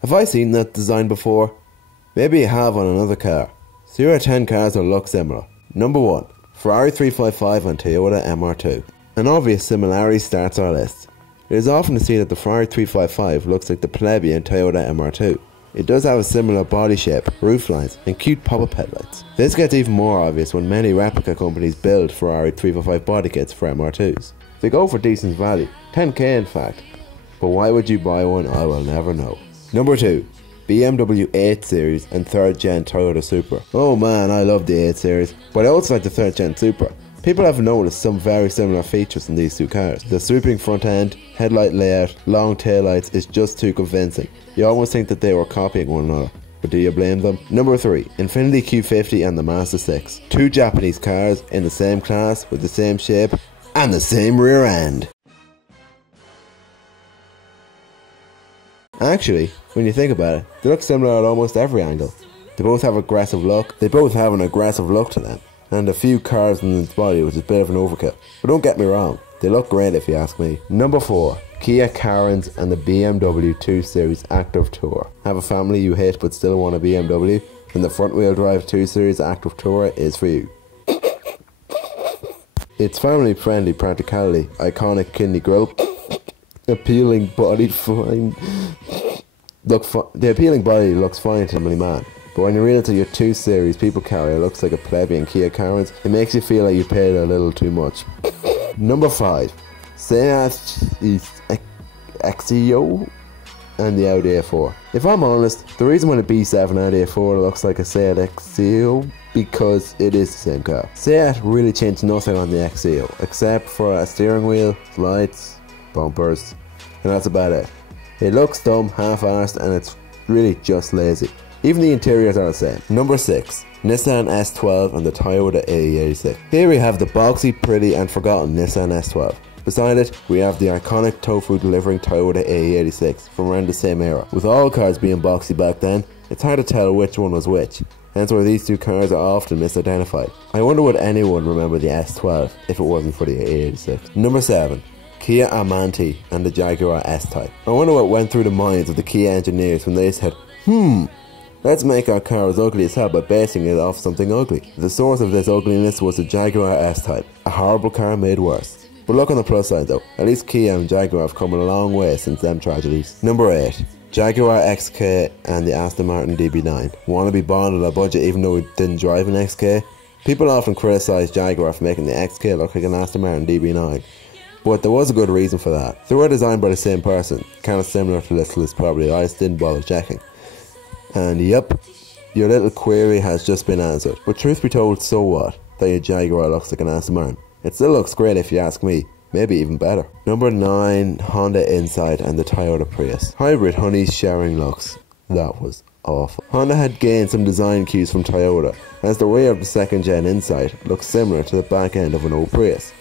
Have I seen that design before? Maybe I have on another car. So here are 10 cars that look similar. Number 1. Ferrari 355 and Toyota MR2. An obvious similarity starts our list. It is often to see that the Ferrari 355 looks like the plebian Toyota MR2. It does have a similar body shape, roof lines and cute pop-up headlights. This gets even more obvious when many replica companies build Ferrari 355 body kits for MR2s. They go for decent value, 10k in fact. But why would you buy one? I will never know. Number 2. BMW 8 Series and 3rd Gen Toyota Supra. Oh man, I love the 8 Series, but I also like the 3rd Gen Supra. People have noticed some very similar features in these two cars. The swooping front end, headlight layout, long taillights is just too convincing. You almost think that they were copying one another. But do you blame them? Number 3. Infiniti Q50 and the Mazda 6. Two Japanese cars in the same class with the same shape and the same rear end. Actually, when you think about it, they look similar at almost every angle. They both have aggressive look. They both have an aggressive look to them. And a few cars in its body, which is a bit of an overkill. But don't get me wrong, they look great if you ask me. Number 4. Kia Carens and the BMW 2 Series Active Tour. Have a family you hate but still want a BMW? Then the front wheel drive 2 Series Active Tour is for you. Its family friendly practicality, iconic kidney growth, appealing body fine. The appealing body looks fine to a family man. But when you read into your 2 Series people carrier looks like a plebeian Kia Carens, it makes you feel like you paid a little too much. Number 5. Seat Exeo and the Audi A4. If I'm honest, the reason why the B7 Audi A4 looks like a Seat Exeo because it is the same car. Seat really changed nothing on the Exeo except for a steering wheel, lights, bumpers, and that's about it. It looks dumb, half-arsed, and it's really just lazy. Even the interiors are the same. Number 6. Nissan S12 and the Toyota AE86. Here we have the boxy, pretty and forgotten Nissan S12. Beside it, we have the iconic tofu delivering Toyota AE86 from around the same era. With all cars being boxy back then, it's hard to tell which one was which, hence why these two cars are often misidentified. I wonder would anyone remember the S12 if it wasn't for the AE86. Number 7. Kia Amanti and the Jaguar S-Type. I wonder what went through the minds of the Kia engineers when they said, let's make our car as ugly as hell by basing it off something ugly. The source of this ugliness was the Jaguar S-Type, a horrible car made worse. But look on the plus side though, at least Kia and Jaguar have come a long way since them tragedies. Number 8. Jaguar XK and the Aston Martin DB9. Want to be bonded on a budget even though we didn't drive an XK? People often criticise Jaguar for making the XK look like an Aston Martin DB9. But there was a good reason for that. They were designed by the same person, kind of similar to this list probably, I just didn't bother checking. And yep, your little query has just been answered. But truth be told, so what? That your Jaguar looks like an Aston Martin. It still looks great if you ask me, maybe even better. Number 9, Honda Insight and the Toyota Prius. Hybrid honeys sharing looks. That was awful. Honda had gained some design cues from Toyota, as the rear of the 2nd Gen Insight looks similar to the back end of an old Prius.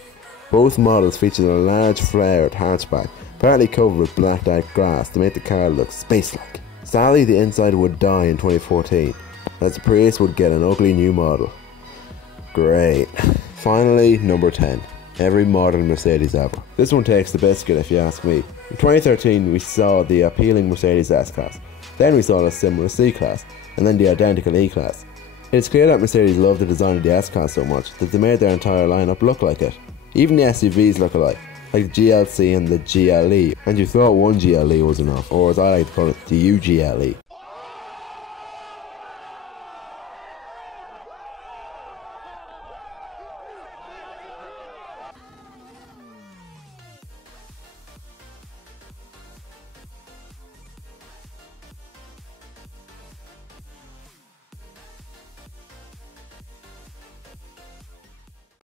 Both models featured a large flared hatchback, partly covered with blacked out glass to make the car look space-like. Sadly, the Insight would die in 2014, as the Prius would get an ugly new model. Great. Finally, number 10. Every modern Mercedes ever. This one takes the biscuit if you ask me. In 2013 we saw the appealing Mercedes S-Class, then we saw a similar C-Class, and then the identical E-Class. It's clear that Mercedes loved the design of the S-Class so much that they made their entire lineup look like it. Even the SUVs look alike, like the GLC and the GLE, and you thought one GLE was enough, or as I like to call it, the UGLE.